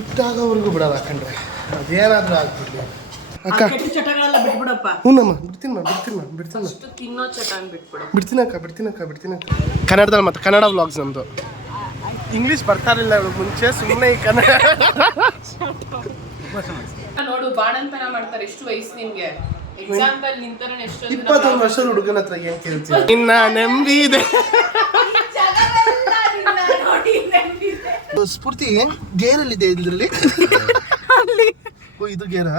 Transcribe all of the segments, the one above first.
ಫಿಟ್ಟಾಗೋವರೆಗೂ ಬಿಡಲ್ಲ ಹಾಕೊಂಡ್ರೆ ಅದೇನಾದ್ರೂ ಆಗ್ಬಿಡ್ಲಿ ಅಕ್ಕ. ಚಟಗಳೆಲ್ಲ ಬಿಟ್ಬಿಡಪ್ಪ. ಹ್ಞೂನಮ್ಮ ಬಿಡ್ತೀನಿ ತಿನ್ನೋ ಚಟ ಬಿಟ್ಬಿಡು. ಬಿಡ್ತೀನಕ್ಕ. ಕನ್ನಡದಲ್ಲಿ ಮತ್ತೆ ಕನ್ನಡ ವ್ಲಾಗ್ಸ್ ನಮ್ಮದು. ಇಂಗ್ಲೀಷ್ ಬರ್ತಾ ಇರಲಿಲ್ಲ ಇವಳು ಮುಂಚೆ, ಸುಮ್ಮನೆ ಈ ಕನ್ನಡ. ನೋಡು ಬಾಣಂತನ ಮಾಡ್ತಾರೆ. ಎಷ್ಟು ವಯಸ್ಸು ನಿಮ್ಗೆ? ಎಕ್ಸಾಂಪಲ್ ನಿಂತರ ಎಷ್ಟು 21 ವರ್ಷದ ಹುಡುಗನ ಹತ್ರ ಏನ್ ಕೇಳ್ತೀವಿ? ಇನ್ನ ನೆಮ್ಮದಿದೆ. ಸ್ಫೂರ್ತಿ ಗೇರಲ್ಲಿದೆ ಇದ್ರಲ್ಲಿ. ಓ ಇದು ಗೇರಾ?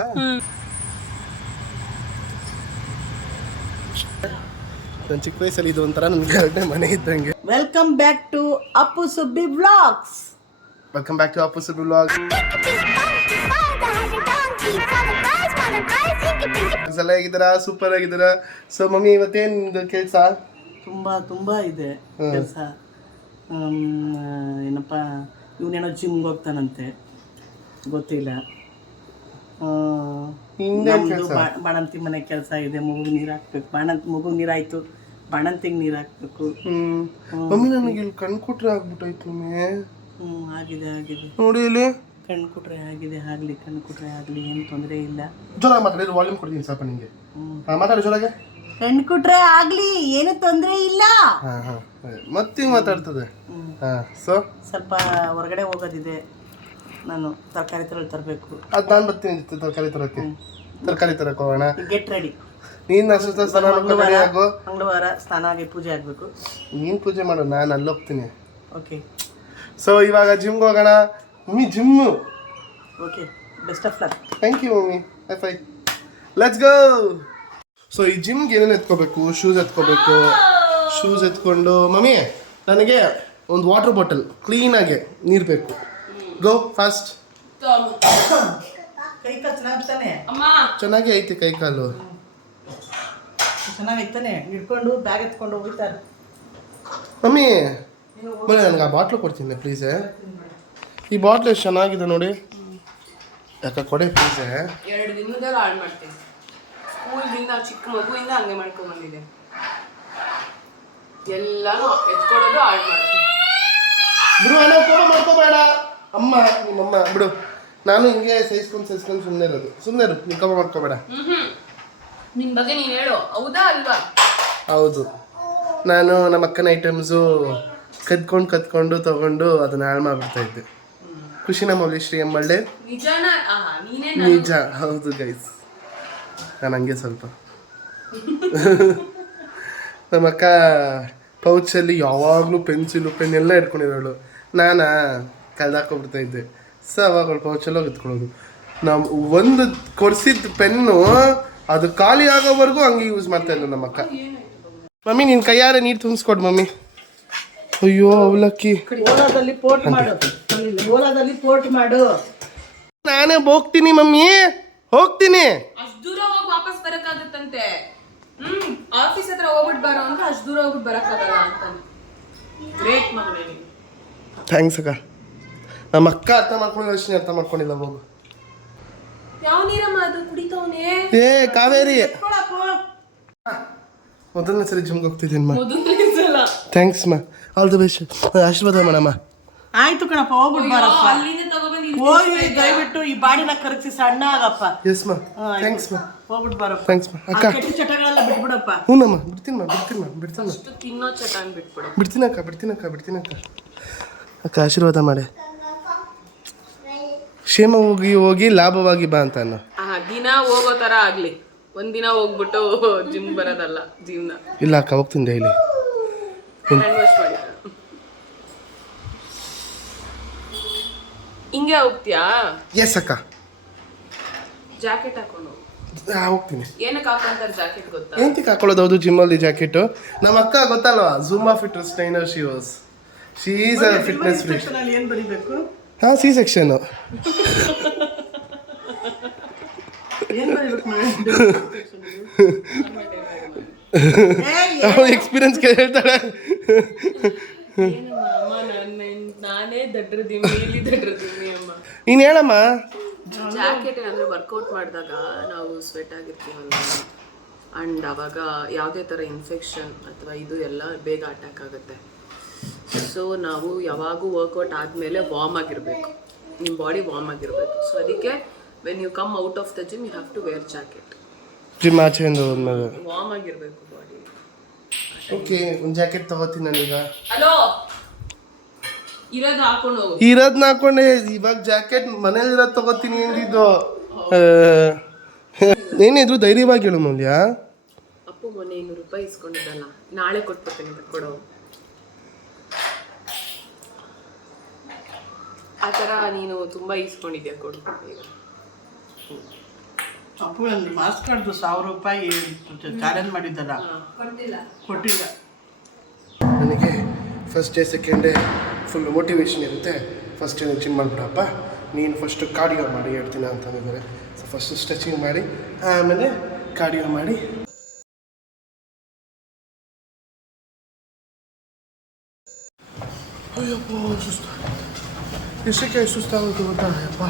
ನನ್ನ ಚಿಕ್ಕ ವಯಸ್ಸಲ್ಲಿ ಇದು ಒಂಥರ ನನ್ಗೆ ಎರಡನೇ ಮನೆ ಇದ್ದಂಗೆ. Welcome back to Appu Subbi vlogs. ಎಲ್ಲ ಹೇಗಿದ್ದೀರಾ? ಸೂಪರ್ ಆಗಿದ್ದೀರಾ? ಸೊ ಮಮ್ಮಿ ಇವತ್ತೇನ್ ಕೆಲಸ? ತುಂಬಾ ಇದೆ ಕೆಲಸ. ಏನಪ್ಪ ಇವನೇನೋ ಜಿಮ್ಗೆ ಹೋಗ್ತಾನಂತೆ, ಗೊತ್ತಿಲ್ಲ. ಬಾಣಂತಿ ಮನೆ ಕೆಲಸ ಇದೆ. ಮಗುಗೆ ನೀರು ಹಾಕ್ಬೇಕು. ಮಗುಗೆ ನೀರಾಯ್ತು, ಬಾಣಂತಿಗೆ ನೀರು ಹಾಕ್ಬೇಕು. ಮಮ್ಮಿ ನನಗೆ ಇಲ್ಲಿ ಕಣ್ಕುಟ್ರೆ ಆಗ್ಬಿಟ್ಟೈತು. ಆಗಿದೆ ನೋಡಿ ಇಲ್ಲಿ ಕಣ್ಕುಟ್ರೆ ಆಗಿದೆ. ಕಣ್ಕುಟ್ರೆ ಆಗ್ಲಿ, ಏನು ತೊಂದರೆ ಇಲ್ಲ. ಜೋರಾಗಿ ಮಾತಾಡಿ, ವಾಲ್ಯೂಮ್ ಕೊಡ್ತೀನಿ ಸ್ವಲ್ಪ ನಿಂಗೆ. ಮಾತಾಡಿ ಜೋರಾಗೆ. ಕಣ್ಕುಟ್ರೆ ಆಗ್ಲಿ, ಏನು ತೊಂದರೆ ಇಲ್ಲ. ಮತ್ತೆ ಮಾತಾಡ್ತದೆ. ಸೊ ಸ್ವಲ್ಪ ಹೊರಗಡೆ ಹೋಗೋದಿದೆ. ನಾನು ತರಕಾರಿ ತರಬೇಕು. ಅದು ನಾನು ಬರ್ತೀನಿ ತರಕಾರಿ ತರಕ್ಕೆ ಹೋಗೋಣ. Get ready. ನೀನು ಮಂಗಳವಾರ ಸ್ನಾನ ಆಗಿ ಪೂಜೆ ಆಗಬೇಕು. ನೀನು ಪೂಜೆ ಮಾಡು, ನಾನು ಅಲ್ಲಿ ಹೋಗ್ತೀನಿ. ಓಕೆ. ಸೊ ಇವಾಗ ಜಿಮ್ಗೆ ಹೋಗೋಣ. Mummy gym. Okay, best of luck. Thank you mummy. Hi let's go. So ಈ ಜಿಮ್ಗೆ ಏನೇನು ಎತ್ಕೋಬೇಕು? ಶೂಸ್ ಎತ್ಕೊಂಡು ಮಮ್ಮಿ ನನಗೆ ಒಂದು ವಾಟರ್ ಬಾಟಲ್ ಕ್ಲೀನಾಗೆ ನೀರು ಬೇಕು. ಗೋ ಫಾಸ್ಟ್. ಕೈ ಕಾಲು ಚೆನ್ನಾಗಿ ಐತೆ ಕೈ ಕಾಲು ಚೆನ್ನಾಗೈತಾನೆ. ಹಿಡ್ಕೊಂಡು ಬ್ಯಾಗ್ ಎತ್ಕೊಂಡು ಹೋಗ್ತಾರೆ. ಮಮ್ಮಿ ನನಗೆ ಆ ಬಾಟ್ಲು ಕೊಡ್ತೀನಿ ಪ್ಲೀಸ್. ಈ ಬಾಟ್ಲು ಎಷ್ಟು ಚೆನ್ನಾಗಿದೆ ನೋಡಿ. ಯಾಕೆ ಕೊಡೆ ಪ್ಲೀಸ್. 2 ದಿನದಲ್ಲಿ ಹಾಳು ಮಾಡ್ತೀನಿ. ಸ್ಕೂಲ್ದಿಂದ ಚಿಕ್ಕ ಮಗುವಿಂದ ಹಂಗೆ ಮಾಡ್ಕೊಂಡು ಬಂದಿದೆ. ಎಲ್ಲಾನು ಎತ್ಕೊಳ್ಳೋದು ಹಾಳು ಮಾಡ್ತೀನಿ. ಬಿಡು ಅಣ್ಣ, ಕೋಪ ಮಾಡ್ಕೋಬೇಡ. ನಿಮ್ಮಮ್ಮ ಬಿಡು. ನಾನು ಹಿಂಗೆ ಸಹಿಸ್ಕೊಂಡು ಸುಮ್ಮನೆ ಇರು. ನೀನು ಕೋಪ ಮಾಡ್ಕೋಬೇಡ. ನಿನ್ನ ಬಗ್ಗೆ ನೀನು ಹೇಳು. ಹೌದಾ ಅಲ್ವಾ? ಹೌದು. ನಾನು ನಮ್ಮ ಅಕ್ಕನ ಐಟಮ್ಸು ಕದ್ಕೊಂಡು ತಗೊಂಡು ಅದನ್ನ ಹಾಳು ಮಾಡ್ಬಿಡ್ತಾ ಇದ್ದೆ. ಖುಷಿನ ಮೌಲ್ಯಶ್ರೀ ಎಂಬಳ್ಳೆ. ನಿಜ ಹೌದು ಗೈಸ್. ನಾನು ಹಂಗೆ ಸ್ವಲ್ಪ ನಮ್ಮ ಅಕ್ಕ ಪೌಚಲ್ಲಿ ಯಾವಾಗಲೂ ಪೆನ್ಸಿಲು ಪೆನ್ ಎಲ್ಲ ಇಟ್ಕೊಂಡಿರೋಳು. ನಾನು ಕಲ್ದಾಕೊಬಿಡ್ತಾ ಇದ್ದೆ. ಸೊ ಅವಾಗ ಅವಳು ಪೌಚಲ್ಲಿ ಹೋಗಿ ಎತ್ಕೊಳ್ಳೋದು. ನಾವು ಒಂದು ಕೊಡಿಸಿದ ಪೆನ್ನು ಅದು ಖಾಲಿ ಆಗೋವರೆಗೂ ಹಂಗೆ ಯೂಸ್ ಮಾಡ್ತಾ ಇದ್ಲು ನಮ್ಮ ಅಕ್ಕ. ಮಮ್ಮಿ ನಿನ್ನ ಕೈಯಾರೆ ನೀರು ತುಂಬಿಸ್ಕೊಡು ಮಮ್ಮಿ. ಅಯ್ಯೋ ಅವಲಕ್ಕಿ. ಓಲಾದಲ್ಲಿ ಪೋರ್ಟ್ ಮಾಡು. ನಾನೇ ಹೋಗ್ತೀನಿ ಮಮ್ಮಿ, ಹೋಗ್ತೀನಿ. ಅಷ್ಟು ದೂರ ಹೋಗಿ ವಾಪಸ್ ಬರಕ್ಕಾಗತ್ತಂತೆ. ಆಫೀಸ್ ಹತ್ರ ಹೋಗ್ಬಿಟ್ಟು ಬರೋ ಅಂದ್ರೆ ಅಷ್ಟು ದೂರ ಹೋಗ್ಬಿಟ್ಟು ಬರಕ್ಕಾಗಲ್ಲ ಅಂತ. ಗ್ರೇಟ್ ಮಗನೇ ನೀನು. ಥ್ಯಾಂಕ್ಸ್ ಅಕ್ಕ. ನಮ್ಮ ಅಕ್ಕ ಅರ್ಥ ಮಾಡ್ಕೊಂಡಿಲ್ಲ, ಅಷ್ಟೇ ಅರ್ಥ ಮಾಡ್ಕೊಂಡಿಲ್ಲ. ಹೋಗು. ಯಾವ ನೀರಮ್ಮ ಅದು ಕುಡಿತವನೇ? ಏ ಕಾವೇರಿ. ಮೊದಲನೇ ಸರಿ ಜಿಮ್ಗೆ ಹೋಗ್ತಿದ್ದೀನಿ ಮಾ. ಥ್ಯಾಂಕ್ಸ್ ಮಾ. All the best. ಆಶೀರ್ವಾದ ಮಾಡಮ್ಮ. ಆಯ್ತು ಕಣಪ್ಪ, ಹೋಗ್ಬಿಟ್ಟು ಬಾರಪ್ಪ. ಹೋಗಿ ದಯವಿಟ್ಟು ಈ ಬಾಡಿನ ಕರಗಿಸಿ ಸಣ್ಣ ಆಗಪ್ಪ. ಎಸ್ ಮಾ. ಥ್ಯಾಂಕ್ಸ್ ಮಾ. ಹೋಗ್ಬಿಟ್ಟು ಬಾರಪ್ಪ. ಥ್ಯಾಂಕ್ಸ್ ಮಾ. ಅಕ್ಕ ಕೆಟ್ಟ ಚಟಗಳೆಲ್ಲ ಬಿಟ್ಬಿಡಪ್ಪ. ಹ್ಞೂನಮ್ಮ ಬಿಡ್ತೀನಿ ತಿನ್ನೋ ಚಟ ಬಿಟ್ಬಿಡು. ಬಿಡ್ತೀನಿ ಅಕ್ಕ. ಅಕ್ಕ ಆಶೀರ್ವಾದ ಮಾಡಿ. ಕ್ಷೇಮ ಹೋಗಿ ಲಾಭವಾಗಿ ಬಾ ಅಂತ ಅನ್ನೋ. ದಿನ ಹೋಗೋ ತರ ಆಗ್ಲಿ. ಒಂದಿನ ಹೋಗ್ಬಿಟ್ಟು ಜಿಮ್ ಬರೋದಲ್ಲ ಜೀವನ. ಇಲ್ಲ ಅಕ್ಕ, ಹೋಗ್ತೀನಿ ಡೈಲಿ. ಹಿಂಗೆ ಹೋಗ್ತೀಯಾ? ಎಸ್ ಅಕ್ಕ. ಜಾಕೆಟ್ ಹಾಕೊಂಡು ಹೋಗ್ತೀನಿ. ಏನಕ್ಕೆ ಹಾಕೊಂತಾರೆ ಜಾಕೆಟ್ ಗೊತ್ತಾ? ಏನಕ್ಕೆ ಹಾಕೊಳ್ಳೋದು? ಹೌದು, ಜಿಮ್ಮಲ್ಲಿ ಜಾಕೆಟು. ನಮ್ಮ ಅಕ್ಕ ಗೊತ್ತಲ್ವಾ, ಝೂಮಾ fitness trainer. She is a fitness freak. ಏನು ಬರೀಬೇಕು? ಹಾಂ, ಸಿ ಸೆಕ್ಷನ್. ಎಕ್ಸ್ಪೀರಿಯನ್ಸ್ ಹೇಳ್ತಾಳೆ. ನಾನೇ ದಡ್ರದೀನಿ ಅಮ್ಮ. ನೀನು ಹೇಳಮ್ಮ. ಜಾಕೆಟ್ ಏನಂದ್ರೆ ವರ್ಕೌಟ್ ಮಾಡಿದಾಗ ನಾವು ಸ್ವೆಟ್ ಆಗಿರ್ತೀವಲ್ಲ, ಅಂಡ್ ಅವಾಗ ಯಾವುದೇ ಥರ ಇನ್ಫೆಕ್ಷನ್ ಅಥವಾ ಇದು ಎಲ್ಲ ಬೇಗ ಅಟ್ಯಾಕ್ ಆಗುತ್ತೆ. ಸೊ ನಾವು ಯಾವಾಗೂ ವರ್ಕೌಟ್ ಆದಮೇಲೆ ವಾರ್ಮ್ ಆಗಿರಬೇಕು. ನಿಮ್ಮ ಬಾಡಿ ವಾರ್ಮ್ ಆಗಿರಬೇಕು. ಸೊ ಅದಕ್ಕೆ when you come out of the gym you have to wear jacket. Gym ಆಚೆಯಿಂದ ಹೋದ್ಮೇಲೆ ವಾರ್ಮ್ ಆಗಿರಬೇಕು ಬಾಡಿ. ಓಕೆ, ಒಂದು ಜಾಕೆಟ್ ತಗೋತೀನಿ ನಾನೀಗ. ಹಲೋ, ಇರೋದು ಹಾಕೊಂಡು ಹೋಗು. ಇರೋದನ್ನ ಹಾಕೊಂಡೆ, ಇವಾಗ ಜಾಕೆಟ್ ಮನೇಲಿರೋದು ತಗೋತೀನಿ ಅಂದಿದ್ದು. ಏನಿದ್ರು ಧೈರ್ಯವಾಗಿ ಹೇಳು ಮೌಲ್ಯ. ಅಪ್ಪು ಮೊನ್ನೆ 200 ರೂಪಾಯಿ ಇಸ್ಕೊಂಡಿದ್ದಲ್ಲ, ನಾಳೆ ಕೊಟ್ಬಿಡ್ತೀನಿ ಕೊಡೋ. ಆ ಥರ ನೀನು ತುಂಬ ಇಸ್ಕೊಂಡಿದ್ಯಾ, ಕೊಡು ಈಗ. ಅಪ್ಪು ಅಲ್ಲಿ ಮಾಸ್ಕ್ ಕಾರ್ಡ್ದು 1000 ರೂಪಾಯಿ ಚಾಲೆಂಜ್ ಮಾಡಿದ್ದಲ್ಲ, ಕೊಟ್ಟಿಲ್ಲ. ನನಗೆ first day second day full motivation ಇರುತ್ತೆ. ಫಸ್ಟ್ ಡೇ ಜಿಮ್ ಮಾಡಿಬಿಡಪ್ಪ, ನೀನು ಫಸ್ಟು ಕಾರ್ಡಿಯೋ ಮಾಡಿ ಹೇಳ್ತೀನಿ ಅಂತಂದಿದ್ದಾರೆ. ಸೊ ಫಸ್ಟು ಸ್ಟ್ರೆಚಿಂಗ್ ಮಾಡಿ ಆಮೇಲೆ ಕಾರ್ಡಿಯೋ ಮಾಡಿ. ಅಯ್ಯಪ್ಪ ಸುಸ್ತು, ಎಷ್ಟಕ್ಕೆ ಸುಸ್ತಾಗುತ್ತೆ ಗೊತ್ತಾ? ಅಯ್ಯಪ್ಪ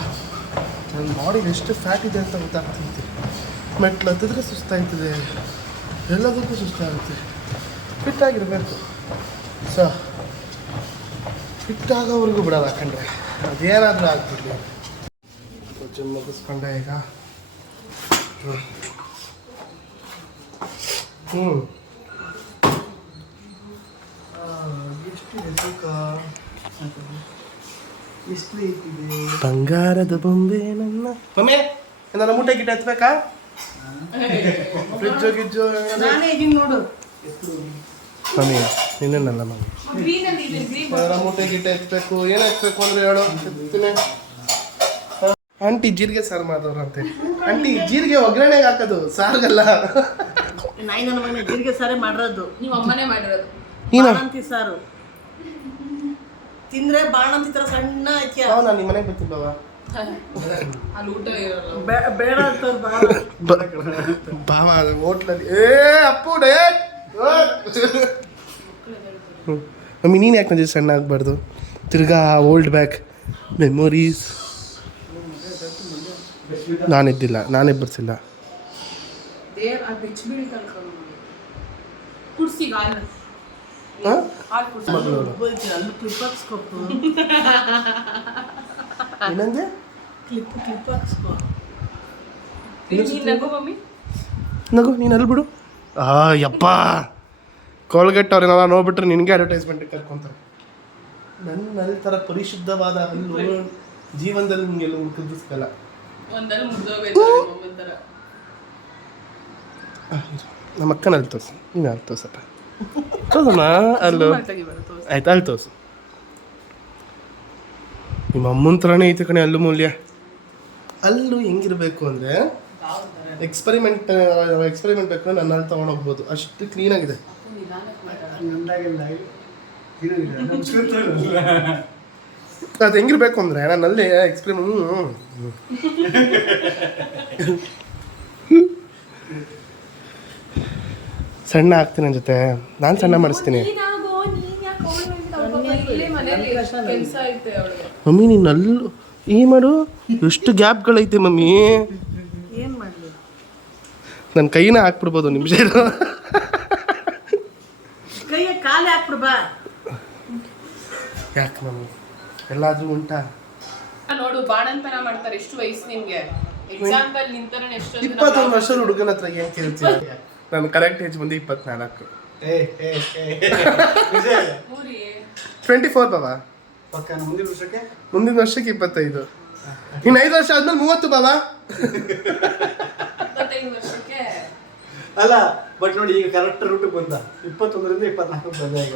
ನನ್ನ ಬಾಡಿಗೆ ಎಷ್ಟು ಫ್ಯಾಟ್ ಇದೆ ಅಂತ ಗೊತ್ತಾಗ್ತೈತೆ. ಮೆಟ್ಲು ಹತ್ತಿದ್ರೆ ಸುಸ್ತಾಗ್ತದೆ, ಎಲ್ಲದಕ್ಕೂ ಸುಸ್ತಾಗುತ್ತೆ. ಫಿಟ್ಟಾಗಿರಬೇಕು. ಸೊ ಫಿಟ್ಟಾಗೋವರೆಗೂ ಬಿಡೋದು, ಹಾಕೊಂಡ್ರೆ ಅದೇನಾದರೂ ಆಗ್ಬಿಡಲಿ. ಜಿಮ್ ಮುಗಿಸ್ಕೊಂಡೆ ಈಗ. ಬಂಗಾರದ ಬೊಂಬೆ ನನ್ನ ಮಮ್ಮಿ, ನನ್ನ ಮೂಟೆ ಗಿಟ್ಟ ಎತ್ತಬೇಕಾ? ಫ್ರಿಜ್ಜು ಗಿಜ್ಜು ನಾನೇ ಹಿಂಗೆ ನೋಡು. ಮಮ್ಮಿ ನಿನ್ನಲ್ಲ ಮಮ್ಮಿ, ನನ್ನ ಮೂಟೆ ಗಿಟ್ಟ ಎತ್ತಬೇಕು. ಏನು ಎತ್ತಬೇಕು ಅಂದ್ರೆ ಹೇಳು, ಎತ್ತೀನಿ. ಆಂಟಿ ಜೀರಿಗೆ ಸಾರು ಮಾಡಿದವ್ರಂತೆ. ಆಂಟಿ ಜೀರಿಗೆ ಒಗ್ಗರಣೆಗೆ ಹಾಕೋದು, ಸಾರ್ಗಲ್ಲ. ನಾಯಿ ನನ್ನ ಮನೆ ಜೀರಿಗೆ ಸಾರೇ ಮಾಡಿರೋದು. ನಿಮ್ಮ ಅಮ್ಮನೇ ಮಾಡಿರೋದು. ಬಾಣಂತಿ ಸಾರು ತಿಂದ್ರೆ ಬಾಣಂತಿ ತರ ಸಣ್ಣ ಐತಿ. ನಾನು ನಿಮ್ಮ ಮನೆಗೆ ಬರ್ತಿಲ್ವ? ಅಲ್ಲಿ ಊಟ ಇರಲ್ಲ. ಬೇಡ ಅಂತ ಬಾವ ಹೋಟ್ಲಲ್ಲಿ ಅಪ್ಪು ಡಯಟ್. ಮಮ್ಮಿ ನೀನು ಯಾಕೆ ನಂಗೆ ಸಣ್ಣ ಆಗಬಾರ್ದು? ತಿರ್ಗಾ ಓಲ್ಡ್ ಬ್ಯಾಕ್ ಮೆಮೊರೀಸ್. ನಾನಿದ್ದಿಲ್ಲ, ನಾನೇ ಬರ್ಸಿಲ್ಲ. ಏನಂದೆ? ನಗು ನೀನು ಅಲ್ಲಿ ಬಿಡು. ಯಪ್ಪ ಕೋಲ್ಗೇಟ್ ಅವ್ರೇನಾರ ನೋಡ್ಬಿಟ್ರೆ ನಿನಗೆ ಅಡ್ವರ್ಟೈಸ್ಮೆಂಟ್ ಕರ್ಕೊಂತಾರೆ. ನನ್ನ ಅಲ್ಲಿ ಥರ ಪರಿಶುದ್ಧವಾದ ಹಲ್ಲು ಜೀವನದಲ್ಲಿ ನಿಮಗೆಲ್ಲ ಹುಡುಕಿಸ್ಕಲ್ಲ. ನಮ್ಮ ಅಕ್ಕನಲ್ಲಿ ತೋರಿಸು, ನೀನು ಅಲ್ಲಿ ತೋರ್ಸಪ್ಪ. ತೋರ್ಸಮ್ಮ ಅಲ್ಲು. ಆಯ್ತು, ಅಲ್ಲಿ ತೋರಿಸು. ನಿಮ್ಮ ಅಮ್ಮನ ಥರನೇ ಐತೆ ಕಣೆ ಅಲ್ಲು ಮೌಲ್ಯ. ಅಲ್ಲು ಹೆಂಗಿರಬೇಕು ಅಂದರೆ ಎಕ್ಸ್ಪೆರಿಮೆಂಟ್ ಬೇಕಾದ್ರೆ ನನ್ನ ಅಲ್ಲಿ ತೊಗೊಂಡೋಗ್ಬೋದು, ಅಷ್ಟು ಕ್ಲೀನಾಗಿದೆ. ಅದು ಹೆಂಗಿರ್ಬೇಕು ಅಂದರೆ ನನ್ನಲ್ಲಿ ಸಣ್ಣ ಆಗ್ತೀನಿ ನನ್ನ ಜೊತೆ, ನಾನು ಸಣ್ಣ ಮಾಡಿಸ್ತೀನಿ. ಮಮ್ಮಿ ನೀನು ಅಲ್ಲೂ ಏನು ಮಾಡು, ಎಷ್ಟು ಗ್ಯಾಪ್ಗಳೈತೆ ಮಮ್ಮಿ. ಏನು ಮಾಡಲಿ, ನನ್ನ ಕೈನ ಹಾಕ್ಬಿಡ್ಬೋದು ನಿಮಿಷ. ಕೈಯ ಕಾಲೇ ಹಾಕ್ಬಿಡು ಬಾ. ಯಾಕೆ ಮಮ್ಮಿ ಎಲ್ಲಾದ್ರೂ ಉಂಟಾ? ನೋಡು ಬಾಣಂತನ ಮಾಡ್ತಾರೆ. ಎಷ್ಟು ವಯಸ್ಸು ನಿಮ್ಗೆ? ಎಕ್ಸಾಂಪಲ್ ನಿಂತರ ಎಷ್ಟು 21 ವರ್ಷದ ಹುಡುಗನ ಹತ್ರ ಏನು ಕೇಳ್ತೀಯ? ನನ್ನ ಕರೆಕ್ಟ್ ಏಜ್ ಬಂದು 24. 24 ಬಾಬಾ. ಮುಂದಿನ ವರ್ಷಕ್ಕೆ 25. ಇನ್ನು 5 ವರ್ಷ ಆದ್ಮೇಲೆ 30 ಬಾಬಾ. 25 ವರ್ಷಕ್ಕೆ ಅಲ್ಲ, ಬಟ್ ನೋಡಿ ಈಗ ಕರೆಕ್ಟ್ ರೂಟಿಗೆ ಬಂದ. 21ರಿಂದ 24 ಬಂದ. ಈಗ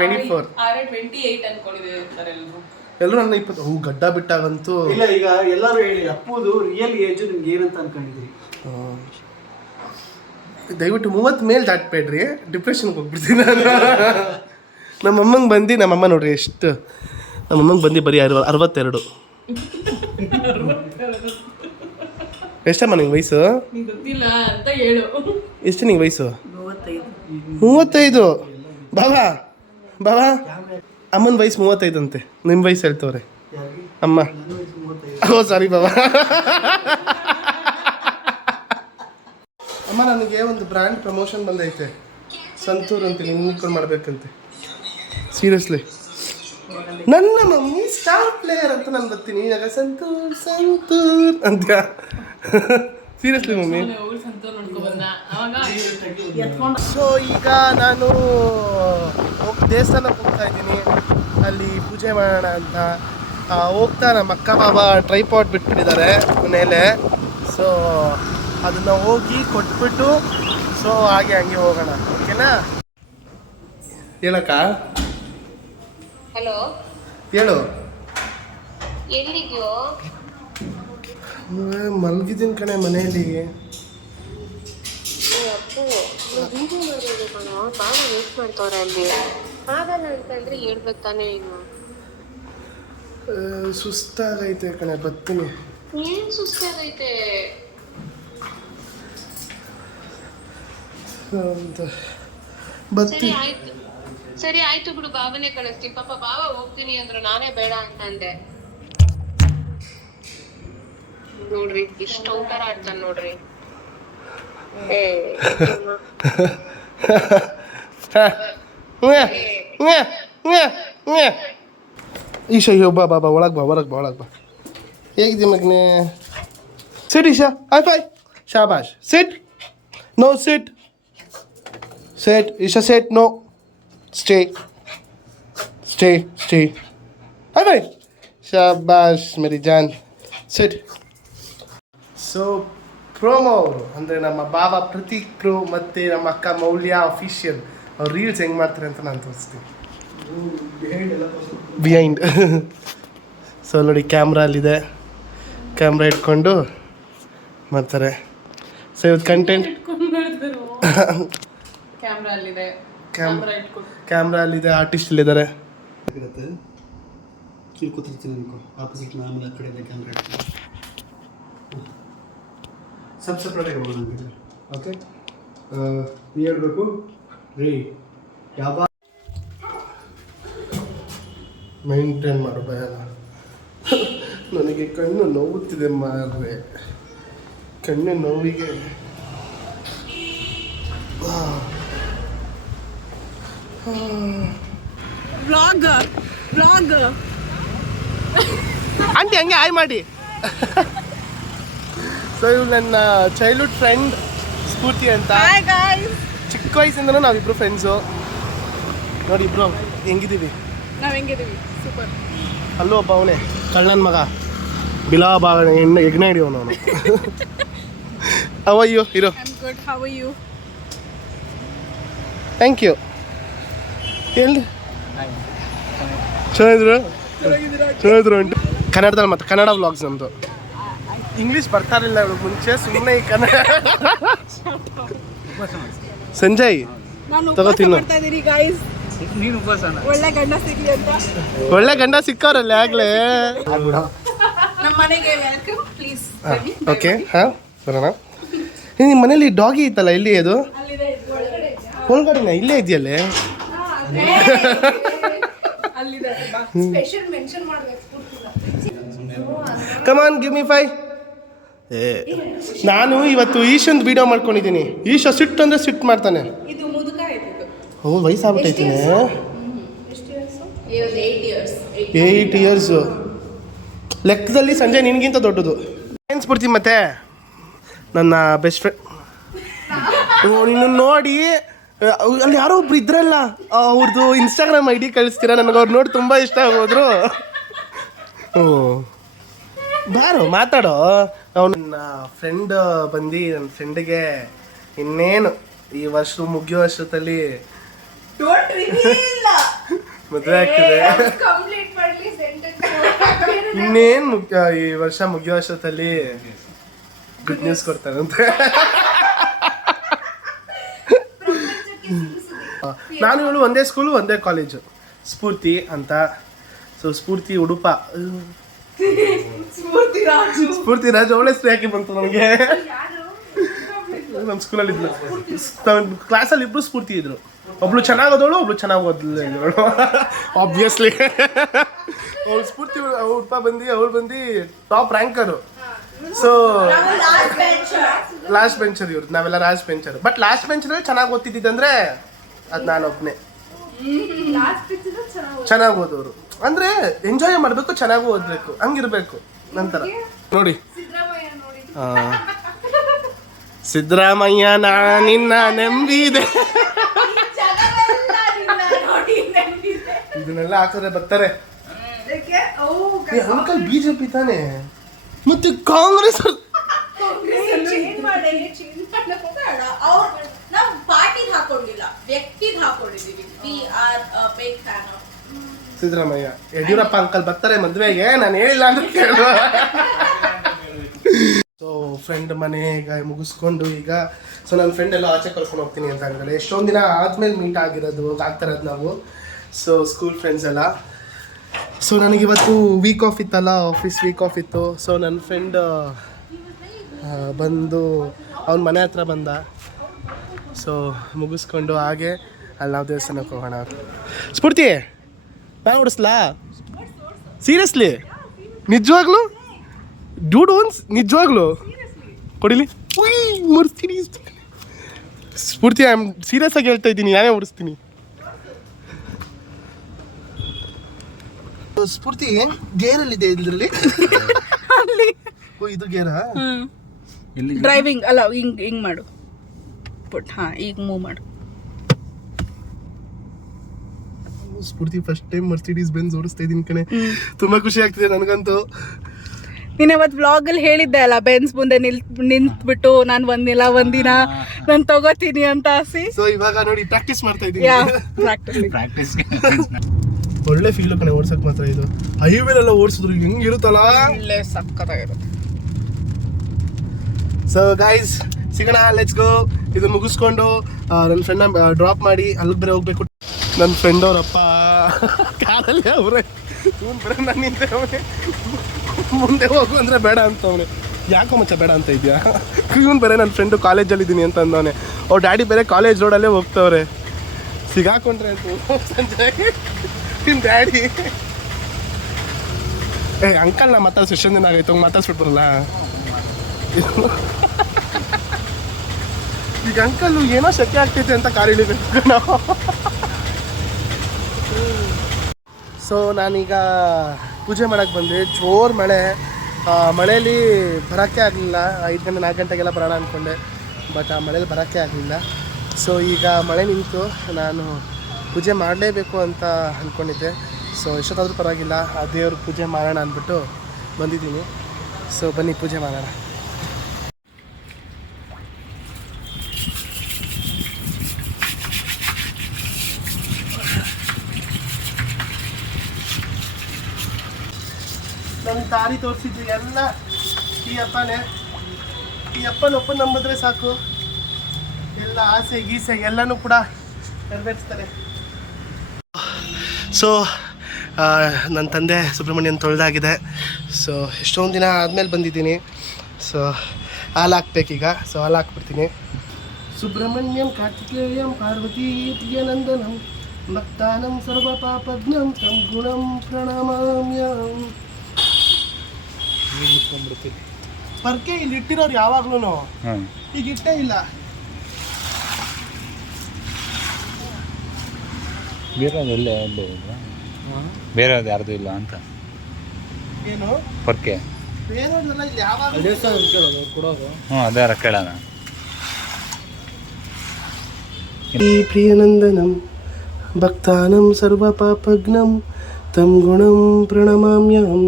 24 28 ಅನ್ಕೊಂಡಿದ್ದಾರೆ ಎಲ್ಲರೂ ನನ್ನ 20. ಗಡ್ಡ ಬಿಟ್ಟಾಗಂತೂ ಇಲ್ಲ. ಈಗ ಎಲ್ಲರೂ ಹೇಳಿ ಅಪ್ಪುದು ರಿಯಲ್ ಏಜ್ ನಿಮ್ಗೆ ಏನಂತ ಅನ್ಕೊಂಡಿದ್ರಿ? ದಯವಿಟ್ಟು 30 ಮೇಲೆ ದಾಟ್ಬೇಡ್ರಿ, ಡಿಪ್ರೆಷನ್ಗೆ ಹೋಗ್ಬಿಡ್ತೀನಿ ನಾನು. ನಮ್ಮಮ್ಮಂಗೆ ಬಂದು, ನಮ್ಮಮ್ಮ ನೋಡ್ರಿ ಎಷ್ಟು, ನಮ್ಮಮ್ಮಂಗೆ ಬಂದು ಬರೀ 62. ಎಷ್ಟಮ್ಮ ನಿಂಗೆ ವಯಸ್ಸು? ಗೊತ್ತಿಲ್ಲ ಅಂತ ಹೇಳು. ಎಷ್ಟು ನಿಂಗೆ ವಯಸ್ಸು? 35. ಬಾಬಾ ಬಾಬಾ ಅಮ್ಮನ ವಯಸ್ಸು 35 ಅಂತೆ. ನಿಮ್ಮ ವಯಸ್ಸು ಹೇಳ್ತವ್ರೆ ಅಮ್ಮ. ಓ ಸಾರಿ ಬಾಬಾ. ಅಮ್ಮ ನನಗೆ ಒಂದು ಬ್ರ್ಯಾಂಡ್ ಪ್ರಮೋಷನ್ ಬಂದೈತೆ, ಸಂತೂರ್ ಅಂತ. ನಿನ್ನ ಮಾಡ್ಬೇಕಂತೆ. ಸೀರಿಯಸ್ಲಿ ನನ್ನ ಮಮ್ಮಿ ಸ್ಟಾರ್ ಪ್ಲೇಯರ್ ಅಂತ ನಾನು ಬರ್ತೀನಿ ಇವಾಗ ಸಂತೂರ್ ಅಂತ ಸೀರಿಯಸ್ಲಿ ಮಮ್ಮಿ. ಸೊ ಈಗ ನಾನು ದೇವಸ್ಥಾನಕ್ಕೆ ಹೋಗ್ತಾ ಇದ್ದೀನಿ, ಅಲ್ಲಿ ಪೂಜೆ ಮಾಡೋಣ ಅಂತ. ಹೋಗ್ತಾ ನಮ್ಮ ಅಕ್ಕ ಬಾಬಾ ಟ್ರೈಪಾಡ್ ಬಿಟ್ಬಿಟ್ಟಿದ್ದಾರೆ ಮನೇಲೆ. ಸೊ ಅದನ್ನು ಹೋಗಿ ಕೊಟ್ಬಿಟ್ಟು ಸೊ ಹಂಗೆ ಹೋಗೋಣ, ಓಕೆನಾ? ಹೇಳಕ್ಕ, ಹಲೋ, ಹೇಳು. ಎಲ್ಲಿದ್ಯೋ? ಮಲಗಿದ್ದೀನಿ ಕಣೆ ಮನೆಯಲ್ಲಿ. ಅಪ್ಪು, ವಿಡಿಯೋ ಮಾಡೋದು ಕಣೋ, ಬಾಳ ವೇಟ್ ಮಾಡ್ತವ್ರೆ ಅಲ್ಲಿ. ಆಗಲ್ಲ ಅಂತಂದ್ರೆ ಹೇಳ್ಬೇಕು ತಾನೇ ನೀನು. ಸುಸ್ತಾಗೈತೆ ಕಣೆ, ಬರ್ತೀನಿ. ಏನ್ ಸುಸ್ತಾಗೈತೆ? ಬರ್ತೀನಿ. ಸರಿ ಆಯ್ತು ಬಿಡು, ಬಾಬನೇ ಕಳಿಸ್ತೀನಿ. ಪಾಪ ಬಾಬಾ ಹೋಗ್ತೀನಿ ಅಂದ್ರು, ನಾನೇ ಬೇಡ ಅಂತ ಅಂದೆ. ನೋಡ್ರಿ ಇಷ್ಟ ಊಟಾರ ಆಡ್ತಾನೆ ನೋಡ್ರಿ. ಈಶಾ ಬಾ ಬಾ ಬಾ, ಒಳಗೆ ಬಾ. ಹೇಗಿದೆ ಮಗನೇ? ಸಿಟ್ ಈಶಾ, ಹೈ ಫೈ, ಶಾಬಾಷ್. ಸಿಟ್, ನೋ ಸಿಟ್, ಸಿಟ್ ಈಶಾ, ಸಿಟ್, ನೋ, ಸ್ಟೇ. ಹೈ ಫೈ, ಶಾಬಾಷ್ ಮೇರಿ ಜಾನ್, ಸಿಟ್. ಸೊ ಪ್ರೋಮೋ ಅವರು ಅಂದರೆ ನಮ್ಮ ಬಾಬಾ ಪ್ರತೀಕ್ ಪ್ರೋ ಮತ್ತು ನಮ್ಮ ಅಕ್ಕ ಮೌಲ್ಯ ಅಫಿಷಿಯಲ್ ಅವ್ರು ರೀಲ್ಸ್ ಹೆಂಗೆ ಮಾಡ್ತಾರೆ ಅಂತ ನಾನು ತೋರಿಸ್ತೀನಿ. ಬಿಹೈಂಡ್. ಸೊ ನೋಡಿ, ಕ್ಯಾಮ್ರಾ ಅಲ್ಲಿದೆ, ಕ್ಯಾಮ್ರಾ ಇಟ್ಕೊಂಡು ಮಾಡ್ತಾರೆ. ಸೊ ಇವತ್ತು ಕಂಟೆಂಟ್ ಕ್ಯಾಮ್ರಾ ಅಲ್ಲಿದೆ, ಆರ್ಟಿಸ್ಟ್ ಇಲ್ಲಿದ್ದಾರೆ. ಇಲ್ಲಿ ಕೂತಿರ್ತೀನಿ ಅನ್ಕೋ, ಆಪೋಸಿಟ್ ಆಮೇಲೆ ಆ ಕಡೆ ಕ್ಯಾಮ್ರಾ ಇಡ್ತೀನಿ. ಸಪ್ರೇಟಾಗಿ ಹೋಗೋಣ ಅಂತಿದ್ರೆ. ಓಕೆ, ನೀ ಹೇಳ್ಬೇಕು ರೀ ಯಾವ ಮೈಂಟೈನ್ ಮಾಡು ಭಯನ. ನನಗೆ ಕಣ್ಣು ನೋವುತ್ತಿದೆ ಮಾರ್ರೆ, ಕಣ್ಣು ನೋವಿಗೆ ಆಂಟಿ ಹಂಗೆ ಆಯ್ ಮಾಡಿ. ಸೊ ಇವ್ರು ನನ್ನ ಚೈಲ್ಡ್ಹುಡ್ ಫ್ರೆಂಡ್ ಸ್ಫೂರ್ತಿ ಅಂತ. ಚಿಕ್ಕ ವಯಸ್ಸಿಂದನೂ ನಾವಿಬ್ರು ಫ್ರೆಂಡ್ಸು. ನೋಡಿ ಇಬ್ರು ಹೆಂಗಿದ್ದೀವಿ. ಸೂಪರ್. ಅಲ್ಲೂ ಒಬ್ಬ ಅವನೇ ಕಳ್ಳನ ಮಗ, ಬಿಲಾಬಾ ಯಜ್ಞ ಹಿಡಿಯೋನು ಅವನು. ಅವಯ್ಯೋ ಇರೋ. Thank you. ಎಲ್ಲಿ ಚೆನ್ನಾಗಿದ್ರು ಅಂಟು. ಕನ್ನಡದಲ್ಲಿ ಮತ್ತೆ ಕನ್ನಡ ವ್ಲಾಗ್ಸ್ ನಮ್ಮದು. ಇಂಗ್ಲೀಷ್ ಬರ್ತಾ ಇರಲಿಲ್ಲ ಇವಳು ಮುಂಚೆ, ಸುಮ್ಮನೆ ಈ ಕನ್ನಡ. ಸಂಜಯ್ ತಗೋತೀನಿ. ಒಳ್ಳೆ ಗಂಡ ಸಿಕ್ಕವ್ರಲ್ಲ ಆಗ್ಲೇ. ಓಕೆ, ಹಾಂ ಬರೋಣ. ನಿಮ್ಮ ಮನೇಲಿ ಡಾಗಿ ಇತ್ತಲ್ಲ, ಎಲ್ಲಿ ಅದು? ಒಳಗಡೆನಾ? ಇಲ್ಲೇ ಇದೆಯಲ್ಲೇ. ಕಮಾನ್ ಗಿವ್ ಮಿ 5. ನಾನು ಇವತ್ತು ಈಶಂದು ವಿಡಿಯೋ ಮಾಡ್ಕೊಂಡಿದ್ದೀನಿ. ಈಶ ಸಿಟ್ಟು ಅಂದರೆ ಸಿಟ್ಟು ಮಾಡ್ತಾನೆ. ಹೌದು, ವಯಸ್ಸಾಗ್ಬಿಟ್ಟೈತೀನಿ. 8 ಇಯರ್ಸು. ಲೆಕ್ಕದಲ್ಲಿ ಸಂಜೆ ನಿನಗಿಂತ ದೊಡ್ಡದು. ಏನು ಸ್ಫೂರ್ತಿ ಮತ್ತೆ ನನ್ನ ಬೆಸ್ಟ್ ಫ್ರೆಂಡ್. ನಿನ್ನ ನೋಡಿ ಅಲ್ಲಿ ಯಾರೋ ಒಬ್ರು ಇದ್ರಲ್ಲ, ಅವ್ರದ್ದು ಇನ್ಸ್ಟಾಗ್ರಾಮ್ ID ಕಳಿಸ್ತೀರಾ ನನಗೆ? ಅವ್ರು ನೋಡಿ ತುಂಬ ಇಷ್ಟ ಆಗೋದ್ರು. ಬಾರೋ ಮಾತಾಡೋ. ನನ್ನ ಫ್ರೆಂಡ್ ಬಂದು ನನ್ನ ಫ್ರೆಂಡಿಗೆ ಇನ್ನೇನು ಈ ವರ್ಷ ಮುಗಿಯೋ ವರ್ಷದಲ್ಲಿ ಮದುವೆ ಆಗ್ತಿದೆ. ಇನ್ನೇನು ಈ ವರ್ಷ ಮುಗಿಯೋ ವರ್ಷದಲ್ಲಿ ಗುಡ್ ನ್ಯೂಸ್ ಕೊಡ್ತಾರಂತೆ. ನಾನು ಇವಳು ಒಂದೇ ಸ್ಕೂಲು ಒಂದೇ ಕಾಲೇಜು, ಸ್ಫೂರ್ತಿ ಅಂತ. ಸೊ ಸ್ಫೂರ್ತಿ ಉಡುಪ, ಸ್ಫೂರ್ತಿ ರಾಜ್ ಅವಳೆ ಯಾಕೆ ಬಂತು ನಮಗೆ. ನಮ್ಮ ಸ್ಕೂಲಲ್ಲಿ ಇದ್ಲು, ಕ್ಲಾಸಲ್ಲಿ ಇಬ್ರು ಸ್ಫೂರ್ತಿ ಇದ್ರು. ಒಬ್ಳು ಚೆನ್ನಾಗಿ ಓದೋಳು, ಒಬ್ಳು ಚೆನ್ನಾಗಿ ಓದಲಿದ್ದವಳು. ಆಬ್ವಿಯಸ್ಲಿ ಅವಳು ಸ್ಫೂರ್ತಿ ಉಡುಪ ಅವಳು ಬಂದು ಟಾಪ್ ರ್ಯಾಂಕರು. ಸೊ ಲಾಸ್ಟ್ ಬೆಂಚರ್ ಇವ್ರು, ನಾವೆಲ್ಲ ಲಾಸ್ಟ್ ಬೆಂಚರ್. ಬಟ್ ಲಾಸ್ಟ್ ಬೆಂಚಲ್ಲಿ ಚೆನ್ನಾಗಿ ಓದ್ತಿದ್ದಂದ್ರೆ ಅದು ನಾನು ಒಬ್ಬನೇ. ಚೆನ್ನಾಗಿ ಓದೋರು ಅಂದರೆ ಎಂಜಾಯ್ ಮಾಡಬೇಕು, ಚೆನ್ನಾಗೂ ಓದಬೇಕು, ಹಂಗಿರ್ಬೇಕು ನಂತರ. ನೋಡಿ ಸಿದ್ದರಾಮಯ್ಯ ನಾ ನಿನ್ನ ನಂಬಿದೆ. ಇದನ್ನೆಲ್ಲ ಹಾಕಿದ್ರೆ ಬರ್ತಾರೆ. ಅಂಕಲ್ ಬಿಜೆಪಿ ತಾನೆ, ಮತ್ತೆ ಕಾಂಗ್ರೆಸ್ ನಾವು ಪಾರ್ಟಿದ್ ಹಾಕೊಂಡಿಲ್ಲ, ವ್ಯಕ್ತಿದ್ ಹಾಕೊಂಡಿದೀವಿ. We are a big fan of Siddaramaiah. Yediyurappa uncle ಬರ್ತಾರೆ ಮದ್ವೆಗೆ, ನಾನು ಹೇಳಿಲ್ಲ ಅಂತ ಕೇಳುವ. ಸೊ ಫ್ರೆಂಡ್ ಮನೆ ಈಗ ಮುಗಿಸ್ಕೊಂಡು ಈಗ ಸೊ ನನ್ನ ಫ್ರೆಂಡ್ ಎಲ್ಲ ಆಚೆ ಕರ್ಕೊಂಡು ಹೋಗ್ತೀನಿ ಅಂತ ಅಂದ್ಮೇಲೆ ಎಷ್ಟೊಂದು ದಿನ ಆದ್ಮೇಲೆ ಮೀಟ್ ಆಗ್ತಿರೋದು ನಾವು. ಸೊ ಸ್ಕೂಲ್ ಫ್ರೆಂಡ್ಸ್ ಎಲ್ಲ. ಸೊ ನನಗಿವತ್ತು ವೀಕ್ ಆಫ್ ಇತ್ತಲ್ಲ, ಆಫೀಸ್ ವೀಕ್ ಆಫ್ ಇತ್ತು. ಸೊ ನನ್ನ ಫ್ರೆಂಡ್ ಬಂದು ಅವ್ನ ಮನೆ ಹತ್ರ ಬಂದ. ಸೊ ಮುಗಿಸ್ಕೊಂಡು ಹಾಗೆ ಅಲ್ಲಿ ನಾವು ದೇವಸ್ಥಾನಕ್ಕೆ ಹೋಗೋಣ. ಸ್ಫೂರ್ತಿ ನಾನು ಓಡಿಸ್ಲಾ? ಸೀರಿಯಸ್ಲಿ? ನಿಜವಾಗ್ಲು ಡೂಡ್ ಒನ್ಸ್? ನಿಜವಾಗ್ಲು ಕೊಡಿಲಿ ಮುರಿಸ್ತೀನಿ. ಸ್ಫೂರ್ತಿ ಐ ಆಮ್ ಸೀರಿಯಸ್ ಆಗಿ ಹೇಳ್ತಾ ಇದ್ದೀನಿ, ನಾನೇ ಓಡಿಸ್ತೀನಿ. ಸ್ಫೂರ್ತಿ ಗೇರಲ್ಲಿದೆ ಇದರಲ್ಲಿ. ಓ ಇದು ಗೇರಾ? ಡ್ರೈವಿಂಗ್ ಅಲ್ಲ, ಹಿಂಗ್ ಮಾಡು ಪುಟ್. ಹಾ ಈಗ ಮೂವ್ ಮಾಡು. ಸ್ಫೂರ್ತಿ ಫಸ್ಟ್ ಟೈಮ್ ಮರ್ಸಿಡೀಸ್ ಬೆಂಜ್ ಓಡಿಸ್ತಾ ಇದ್ದೀನಿ ಕಣೆ, ತುಂಬಾ ಖುಷಿ ಆಗ್ತಿದೆ ನನಗಂತೂ. ನೀನು ಅವತ್ತು ವ್ಲಾಗಲ್ಲಿ ಹೇಳಿದ್ದೆ ಅಲ್ಲ, ಬೆನ್ಸ್ ಮುಂದೆ ನಿಂತ್ಬಿಟ್ಟು ನಾನು ಒಂದಿನ ನಾನು ತಗೋತೀನಿ ಅಂತ ಆಸಿ. ಸೊ ಇವಾಗ ನೋಡಿ ಪ್ರಾಕ್ಟೀಸ್ ಮಾಡ್ತಾ ಇದ್ದೀನಿ. ಪ್ರಾಕ್ಟೀಸ್ ಒಳ್ಳೆ ಫೀಲ್ ಕಣೆ ಓಡ್ಸಕ್ ಮಾತ್ರ. ಇದು ಹೈವೇಲೆಲ್ಲ ಓಡಿಸಿದ್ರು ಹೆಂಗಿರುತ್ತಲ್ಲ, ಒಳ್ಳೆ ಸಕ್ಕತ್ತಾಗಿರುತ್ತೆ. ಸೊ ಗೈಸ್ ಸಿಗೋಣ, ಲೆಟ್ಸ್ ಗೋ. ಇದು ಮುಗಿಸ್ಕೊಂಡು ನನ್ನ ಫ್ರೆಂಡ್ನ ಡ್ರಾಪ್ ಮಾಡಿ ಅಲ್ಲಿಗೆ ಬೇರೆ ಹೋಗ್ಬೇಕು. ನನ್ನ ಫ್ರೆಂಡ್ ಅವರಪ್ಪ ಕಾರಲ್ಲಿ ಅವರೇ ಬರ ನಾನು ನಿಂತೆ ಅವನೇ ಮುಂದೆ ಹೋಗು ಅಂದರೆ ಬೇಡ ಅಂತ ಅವನೇ. ಯಾಕೋ ಮಚ್ಚ ಬೇಡ ಅಂತ ಇದೆಯಾ? ಇವನು ಬೇರೆ ನನ್ನ ಫ್ರೆಂಡು ಕಾಲೇಜಲ್ಲಿದ್ದೀನಿ ಅಂತ ಅಂದವನೆ. ಅವ್ರ ಡ್ಯಾಡಿ ಬೇರೆ ಕಾಲೇಜ್ ರೋಡಲ್ಲೇ ಹೋಗ್ತವ್ರೆ. ಸಿಗಾಕೊಂಡ್ರೆ ಅಂತ ಸಂಜೆ ನಿನ್ನ ಡ್ಯಾಡಿ ಅಂಕಲ್ ನಾ ಮಾತಾಡ್ಸಿ ಎಷ್ಟೊಂದು ದಿನ ಆಗೈತೆ, ಹಂಗೆ ಮಾತಾಡ್ಸ್ಬಿಟ್ರಲ್ಲ. ಈಗ ಅಂಕಲ್ ಏನೋ ಶೆಕೆ ಆಗ್ತೈತೆ ಅಂತ ಕಾರ್ ಇಳಿಬೇಕು ನಾವು. ಸೊ ನಾನೀಗ ಪೂಜೆ ಮಾಡೋಕ್ಕೆ ಬಂದೆ. ಜೋರು ಮಳೆ, ಮಳೇಲಿ ಬರೋಕ್ಕೆ ಆಗಲಿಲ್ಲ. 5 ಗಂಟೆ 4 ಗಂಟೆಗೆಲ್ಲ ಬರೋಣ ಅಂದ್ಕೊಂಡೆ, ಬಟ್ ಆ ಮಳೇಲಿ ಬರೋಕ್ಕೆ ಆಗಲಿಲ್ಲ. ಸೊ ಈಗ ಮಳೆ ನಿಂತು ನಾನು ಪೂಜೆ ಮಾಡಲೇಬೇಕು ಅಂತ ಅಂದ್ಕೊಂಡಿದ್ದೆ. ಸೊ ಎಷ್ಟೊತ್ತಾದರೂ ಪರವಾಗಿಲ್ಲ, ಆ ದೇವ್ರ ಪೂಜೆ ಮಾಡೋಣ ಅಂದ್ಬಿಟ್ಟು ಬಂದಿದ್ದೀನಿ. ಸೊ ಬನ್ನಿ ಪೂಜೆ ಮಾಡೋಣ. ನನ್ನ ದಾರಿ ತೋರಿಸಿದ್ದು ಎಲ್ಲ ಈ ಅಪ್ಪನೇ. ಈ ಅಪ್ಪನ ಒಪ್ಪನ ನಂಬಿದ್ರೆ ಸಾಕು, ಎಲ್ಲ ಆಸೆ ಗೀಸೆ ಎಲ್ಲನೂ ಕೂಡ ನೆರವೇರಿಸ್ತಾರೆ. ಸೊ ನನ್ನ ತಂದೆ ಸುಬ್ರಹ್ಮಣ್ಯನ ತೊಳೆದಾಗಿದೆ. ಸೊ ಎಷ್ಟೊಂದು ದಿನ ಆದಮೇಲೆ ಬಂದಿದ್ದೀನಿ. ಸೊ ಹಾಲು ಹಾಕ್ಬೇಕೀಗ. ಸೊ ಹಾಲು ಹಾಕ್ಬಿಡ್ತೀನಿ. ಸುಬ್ರಹ್ಮಣ್ಯಂ ಕಾರ್ತಿಕೇಯಂ ಪಾರ್ವತೀ ಪ್ರಿಯನಂದನಂ ಭಕ್ತಾನಂ ಸರ್ವ ಪಾಪಜ್ಞಂ ತಂ ಗುಣಂ ಪ್ರಣಮಾಮ್ಯಂ. ಪರ್ಕೆ ಇಲ್ಲಿ ಇಟ್ಟಿರೋರು ಯಾವಾಗ್ಲೂ, ಈಗ ಇಟ್ಟೇ ಇಲ್ಲ. ಬೇರೆ ಯಾರ್ದು ಇಲ್ಲ ಅಂತ ಏನು ಪರ್ಕೆ ಬೇರೆಲ್ಲ ಇಲ್ಲಿ ಯಾವಾಗ ಕೊಡೋದು. ಅದೇ ಕೇಳೋಣ. ಪ್ರಿಯನಂದನಂ ಭಕ್ತಾನಂ ಸರ್ವ ಪಾಪಜ್ಞಂ ತಂ ಗುಣಂ ಪ್ರಣಮಾಮ್ಯಹಂ.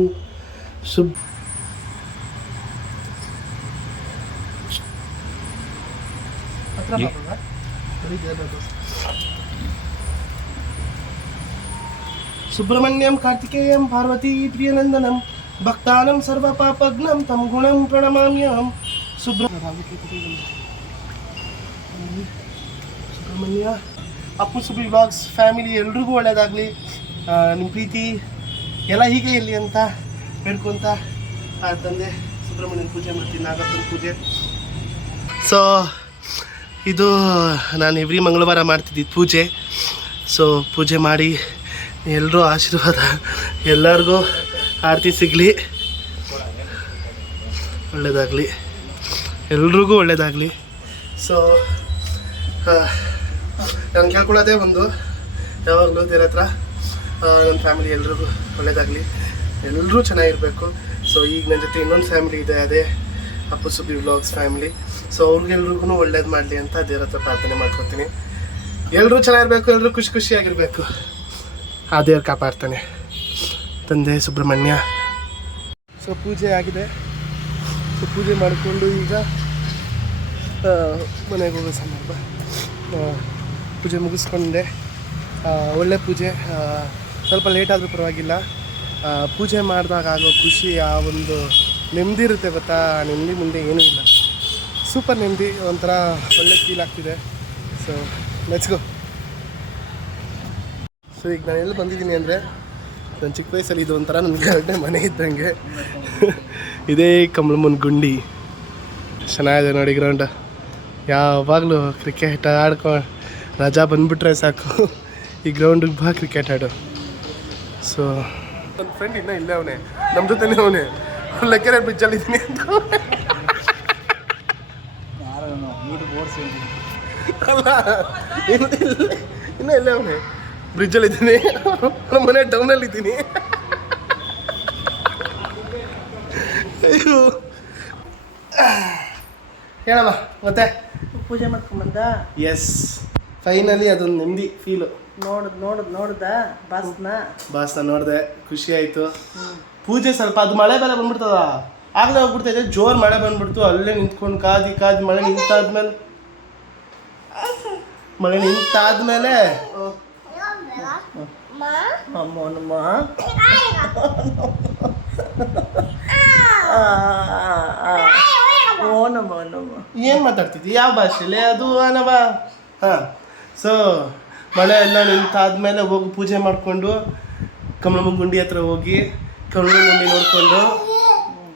ಸುಬ್ರಹ್ಮಣ್ಯಂ ಕಾರ್ತಿಕೇಯಂ ಪಾರ್ವತೀ ಪ್ರಿಯನಂದನಂ ಭಕ್ತಾನಂ ಸರ್ವ ಪಾಪಜ್ಞಂ ತಂ ಗುಣಂ ಪ್ರಣಮಾಮ್ಯಹಂ. ಸುಬ್ರಹ್ಮಣ್ಯ ಅಪ್ಪು ಸುಬ್ಬಿ ವ್ಲಾಗ್ಸ್ ಫ್ಯಾಮಿಲಿ ಎಲ್ರಿಗೂ ಒಳ್ಳೇದಾಗಲಿ. ನಿಮ್ಮ ಪ್ರೀತಿ ಎಲ್ಲ ಹೀಗೆ ಇರಲಿ ಅಂತ ಬೇಡ್ಕೊತ ತಂದೆ ಸುಬ್ರಹ್ಮಣ್ಯನ ಪೂಜೆ ಮಾಡ್ತೀನಿ, ನಾಗಪ್ಪನ ಪೂಜೆ. ಸೊ ಇದು ನಾನು ಎವ್ರಿ ಮಂಗಳವಾರ ಮಾಡ್ತಿದ್ದಿದ್ದು ಪೂಜೆ. ಸೊ ಪೂಜೆ ಮಾಡಿ ಎಲ್ಲರೂ ಆಶೀರ್ವಾದ, ಎಲ್ಲರಿಗೂ ಆರತಿ ಸಿಗಲಿ, ಒಳ್ಳೆಯದಾಗಲಿ, ಎಲ್ರಿಗೂ ಒಳ್ಳೆಯದಾಗಲಿ. ಸೊ ನಾನು ಕೇಳ್ಕೊಳ್ಳೋದೇ ಒಂದು, ಯಾವಾಗಲೂ ದೇವ್ರ ಹತ್ರ ನನ್ನ ಫ್ಯಾಮಿಲಿ ಎಲ್ರಿಗೂ ಒಳ್ಳೇದಾಗಲಿ, ಎಲ್ಲರೂ ಚೆನ್ನಾಗಿರಬೇಕು. ಸೊ ಈಗ ನನ್ನ ಜೊತೆ ಇನ್ನೊಂದು ಫ್ಯಾಮಿಲಿ ಇದೆ, ಅದೇ Appu Subbi vlogs family. So ಅವ್ರಿಗೆಲ್ರಿಗೂ ಒಳ್ಳೇದು ಮಾಡಲಿ ಅಂತ ದೇವ್ರ ಹತ್ರ ಪ್ರಾರ್ಥನೆ ಮಾಡ್ಕೊತೀನಿ. ಎಲ್ಲರೂ ಚೆನ್ನಾಗಿರಬೇಕು, ಎಲ್ಲರೂ ಖುಷಿಯಾಗಿರಬೇಕು, ಆ ದೇವ್ರು ಕಾಪಾಡ್ತಾನೆ. ತಂದೆ ಸುಬ್ರಹ್ಮಣ್ಯ. ಸೊ ಪೂಜೆ ಆಗಿದೆ. ಸೊ ಪೂಜೆ ಮಾಡಿಕೊಂಡು ಈಗ ಮನೆಗೆ ಹೋಗೋ ಸಂದರ್ಭ. ಪೂಜೆ ಮುಗಿಸ್ಕೊಂಡೆ. ಒಳ್ಳೆ ಪೂಜೆ, ಸ್ವಲ್ಪ ಲೇಟ್ ಆದರೂ ಪರವಾಗಿಲ್ಲ. ಪೂಜೆ ಮಾಡಿದಾಗ ಆಗೋ ಖುಷಿ, ಆ ಒಂದು ನೆಮ್ಮದಿ ಇರುತ್ತೆ ಗೊತ್ತಾ, ನೆಮ್ಮದಿ ಮುಂದೆ ಏನೂ ಇಲ್ಲ. ಸೂಪರ್ ನೆಮ್ಮದಿ, ಒಂಥರ ಒಳ್ಳೆ ಫೀಲ್ ಆಗ್ತಿದೆ. So let's go. ಸೊ ಈಗ ನಾನು ಎಲ್ಲಿ ಬಂದಿದ್ದೀನಿ ಅಂದರೆ, ನನ್ನ ಚಿಕ್ಕ ವಯಸ್ಸಲ್ಲಿ ಇದು ಒಂಥರ ನನ್ನ ಗರಡೆ ಮನೆ ಇದ್ದಂಗೆ. ಇದೇ ಕಮಲಮ್ಮನ ಗುಂಡಿ, ಚೆನ್ನಾಗಿದೆ ನೋಡಿ ಗ್ರೌಂಡ್. ಯಾವಾಗಲೂ ಕ್ರಿಕೆಟ್ ಆಡ್ಕೊಂಡು ರಜಾ ಬಂದುಬಿಟ್ರೆ ಸಾಕು, ಈ ಗ್ರೌಂಡಿಗೆ ಬಾ ಕ್ರಿಕೆಟ್ ಆಡು. ಸೊ ನನ್ನ ಫ್ರೆಂಡ್ ಇನ್ನೂ ಇಲ್ಲೇ ಅವನೇ, ನಮ್ಮ ಜೊತೆನೇ ಅವನೇ. ಲೆಕ್ಕರೆ ಬ್ರಿಡ್ಜಲ್ಲಿದ್ದೀನಿ ಅಂತ ಅಲ್ಲ, ಇನ್ನೂ ಇಲ್ಲೇ ಅವನೇ, ಬ್ರಿಡ್ಜಲ್ಲಿದ್ದೀನಿ. ನಮ್ಮ ಮನೆ ಟೌನಲ್ಲಿದ್ದೀನಿ. ಅಯ್ಯೋ ಹೇಳಮ್ಮ ಮತ್ತೆ. ಪೂಜೆ ಮಾಡ್ಕೊಂಬಂದ. ಎಸ್, ಫೈನಲಿ ಅದೊಂದು ನೆಮ್ಮದಿ ಫೀಲು. ನೋಡ್ದ ಬಾಸ್ನ ನೋಡಿದೆ, ಖುಷಿ ಆಯಿತು. ಪೂಜೆ ಸ್ವಲ್ಪ ಅದು ಮಳೆ ಬೇರೆ ಬಂದ್ಬಿಡ್ತದ, ಆಗಲೇ ಹೋಗ್ಬಿಡ್ತೈತೆ. ಜೋರು ಮಳೆ ಬಂದ್ಬಿಡ್ತು. ಅಲ್ಲೇ ನಿಂತ್ಕೊಂಡು ಕಾದಿ ಮಳೆ ನಿಂತಾದ್ಮೇಲೆ ಏನು ಮಾತಾಡ್ತಿದ್ದಿ, ಯಾವ ಭಾಷೆಲೆ ಅದು ಅನವ? ಹಾಂ. ಸೊ ಮಳೆ ಎಲ್ಲ ನಿಂತಾದ್ಮೇಲೆ ಹೋಗಿ ಪೂಜೆ ಮಾಡಿಕೊಂಡು ಕಮಲಮ್ಮ ಗುಂಡಿ ಹತ್ರ ಹೋಗಿ ಕಮಲಮ್ಮ ಗುಂಡಿ ನೋಡಿಕೊಂಡು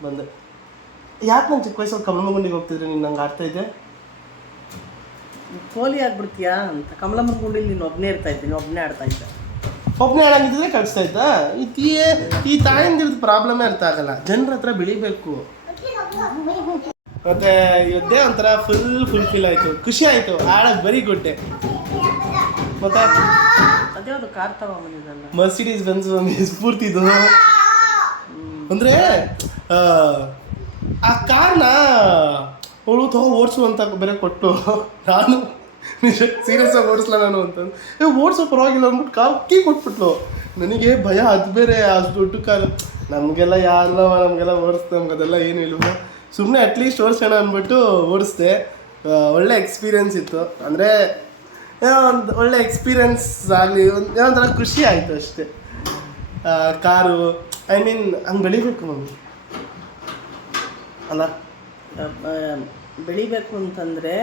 ಬಂದೆ. ಯಾಕೆ ನಾನು ಚಿಕ್ಕ ವಯಸ್ಸಲ್ಲಿ ಕಮಲಮ್ಮ ಗುಂಡಿಗೆ ಹೋಗ್ತಿದ್ರೆ ನೀನು ನಂಗೆ ಆಡ್ತಾ ಇದ್ದೆ? ಪೋಲಿ ಆಗ್ಬಿಡ್ತೀಯಾ ಅಂತ. ಕಮಲಮ್ಮನ ಗುಂಡಿಲಿ ನೀನು ಒಬ್ಬನೇ ಇರ್ತಾ ಇದ್ದೀನಿ, ಒಬ್ಬನೇ ಆಡ್ತಾ ಇದ್ದೆ. ಒಬ್ಬನೇ ಆಡಂಗಿದ್ರೆ ಕಳಿಸ್ತಾ ಇದ್ದ. ಈ ತಾಯಿಂದಿರೋದು ಪ್ರಾಬ್ಲಮೇ ಅರ್ಥ ಆಗಲ್ಲ. ಜನರ ಹತ್ರ ಬೆಳಿಬೇಕು. ಮತ್ತೆ ಇವತ್ತೇ ಒಂಥರ ಫುಲ್ಫಿಲ್ ಆಯಿತು, ಖುಷಿ ಆಯಿತು. ಆಡೋದು ವೆರಿ ಗುಡ್ ಡೇ. ಮತ್ತೆ ಅದ್ಯಾವುದು ಕಾರ್ ತಗೊಂಬಂದಿದ್ದಲ್ಲ, ಮರ್ಸಿಡೀಸ್ ಬೆಂಜ್ ಸ್ಫೂರ್ತಿದು. ಅಂದರೆ ಆ ಕಾರ್ನ ಅವಳು ಓಡಿಸು ಅಂತ ಬೇರೆ ಕೊಟ್ಟು, ನಾನು ಸೀರಿಯಸ್ ಆಗಿ ಓಡಿಸ್ಲ ನಾನು ಅಂತಂದು ಓಡಿಸೋ ಪರವಾಗಿಲ್ಲ ಅಂದ್ಬಿಟ್ಟು ಕಾರ್ ಕೀ ಕೊಟ್ಬಿಟ್ಲು. ನನಗೆ ಭಯ, ಅದು ಬೇರೆ ಅಷ್ಟು ದೊಡ್ಡ ಕಾರು. ನಮಗೆಲ್ಲ ನಮಗೆಲ್ಲ ಓಡಿಸ್ದೆ, ನಮ್ಗೆ ಅದೆಲ್ಲ ಏನೂ ಇಲ್ವ. ಸುಮ್ಮನೆ ಅಟ್ಲೀಸ್ಟ್ ಓಡಿಸೋಣ ಅಂದ್ಬಿಟ್ಟು ಓಡಿಸ್ದೆ. ಒಳ್ಳೆ ಎಕ್ಸ್ಪೀರಿಯೆನ್ಸ್ ಇತ್ತು. ಅಂದರೆ ಒಂದು ಒಳ್ಳೆ ಎಕ್ಸ್ಪೀರಿಯೆನ್ಸ್ ಆಗಲಿ, ಒಂಥರ ಖುಷಿ ಆಯಿತು ಅಷ್ಟೇ. ಕಾರು ಐ ಮೀನ್ ಹಂಗೆ ಬೆಳಿಬೇಕು ಮಮ್ಮಿ ಅಲ್ಲ. ಬೆಳಿಬೇಕು ಅಂತಂದರೆ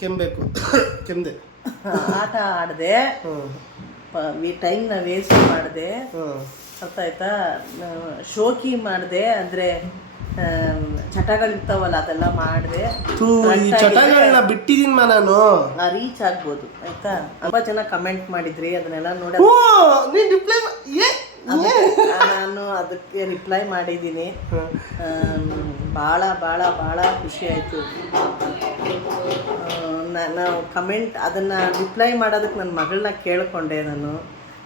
ಕೆಮ್ದೆ ಆಟ ಆಡದೆ, ಟೈಮ್ನ ವೇಸ್ಟ್ ಮಾಡಿದೆ, ಅರ್ಥ ಆಯ್ತಾ? ಶೋಕಿ ಮಾಡಿದೆ, ಅಂದರೆ ಚಟಗಳಿರ್ತಾವಲ್ಲ ಅದೆಲ್ಲ ಮಾಡಿದೆ. ಈ ಚಟಗಳನ್ನ ಬಿಟ್ಟಿದ್ದೀನಿ ನಾನು. ರೀಚ್ ಆಗ್ಬೋದು ಆಯ್ತಾ. ತುಂಬ ಜನ ಕಮೆಂಟ್ ಮಾಡಿದ್ರಿ, ಅದನ್ನೆಲ್ಲ ನೋಡಿ ನಾನು ಅದಕ್ಕೆ ರಿಪ್ಲೈ ಮಾಡಿದ್ದೀನಿ. ಭಾಳ ಭಾಳ ಭಾಳ ಖುಷಿ ಆಯಿತು. ನಾನು ಕಮೆಂಟ್ ಅದನ್ನು ರಿಪ್ಲೈ ಮಾಡೋದಕ್ಕೆ ನನ್ನ ಮಗಳನ್ನ ಕೇಳಿಕೊಂಡೆ. ನಾನು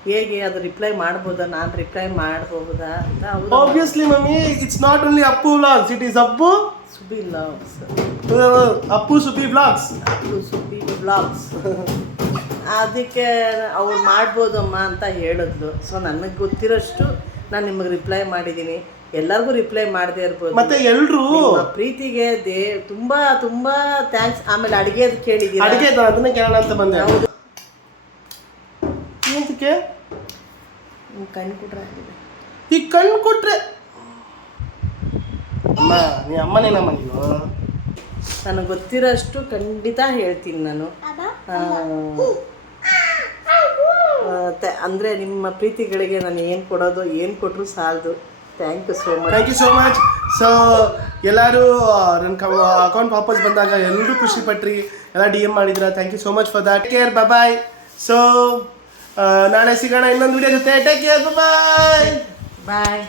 ಹೇಗೆ ಅದು ರಿಪ್ಲೈ ಮಾಡ್ಬೋದಾ, ನಾನು ರಿಪ್ಲೈ ಮಾಡಬಹುದಾ ಅಂತ. Obviously mummy, it's not only Appu vlogs, it is Appu Subbi vlogs. Appu Subbi vlogs. Appu Subbi vlogs. ಅದಕ್ಕೆ ಅವ್ರು ಮಾಡ್ಬೋದಮ್ಮ ಅಂತ ಹೇಳಿದ್ಲು. ಸೊ ನನಗೆ ಗೊತ್ತಿರೋಷ್ಟು ನಾನು ನಿಮಗೆ ರಿಪ್ಲೈ ಮಾಡಿದ್ದೀನಿ. ಎಲ್ಲರಿಗೂ ರಿಪ್ಲೈ ಮಾಡದೇ ಇರ್ಬೋದು. ಮತ್ತೆ ಎಲ್ಲರೂ ಪ್ರೀತಿಗೆ ತುಂಬಾ ತುಂಬಾ ಥ್ಯಾಂಕ್ಸ್. ಆಮೇಲೆ ಅಡುಗೆ ಕೇಳಿದ್ದೀನಿ, ಅಡುಗೆ ಅದನ್ನ ಕೇಳೋಣ ಅಂತ ಬಂದೆ. ಹೌದು, ಏನಕ್ಕೆ ಕಣ್ಣು ಕೊಟ್ರೆ ಆಗಿದೆ. ಈ ಕಣ್ಣು ಕೊಟ್ರೆ ಅಮ್ಮ, ನೀ ಅಮ್ಮನೇನಮ್ಮ ನೀನು? ನನಗೆ ಗೊತ್ತಿರೋಷ್ಟು ಖಂಡಿತ ಹೇಳ್ತೀನಿ ನಾನು. ಅಂದರೆ ನಿಮ್ಮ ಪ್ರೀತಿಗಳಿಗೆ ನಾನು ಏನು ಕೊಡೋದು, ಏನು ಕೊಟ್ಟರು ಸಾಲದು. Thank you so much. So ಎಲ್ಲರೂ ನನ್ನ ಅಕೌಂಟ್ ವಾಪಸ್ ಬಂದಾಗ ಎಲ್ಲರೂ ಖುಷಿ ಪಟ್ರಿ, ಎಲ್ಲ DM ಮಾಡಿದ್ರ. Thank you so much for that. Care, bye. So ನಾಳೆ ಸಿಗೋಣ ಇನ್ನೊಂದು ವಿಡಿಯೋ ಜೊತೆ. ಟೇಕ್ ಕೇರ್, ಬಾಯ್.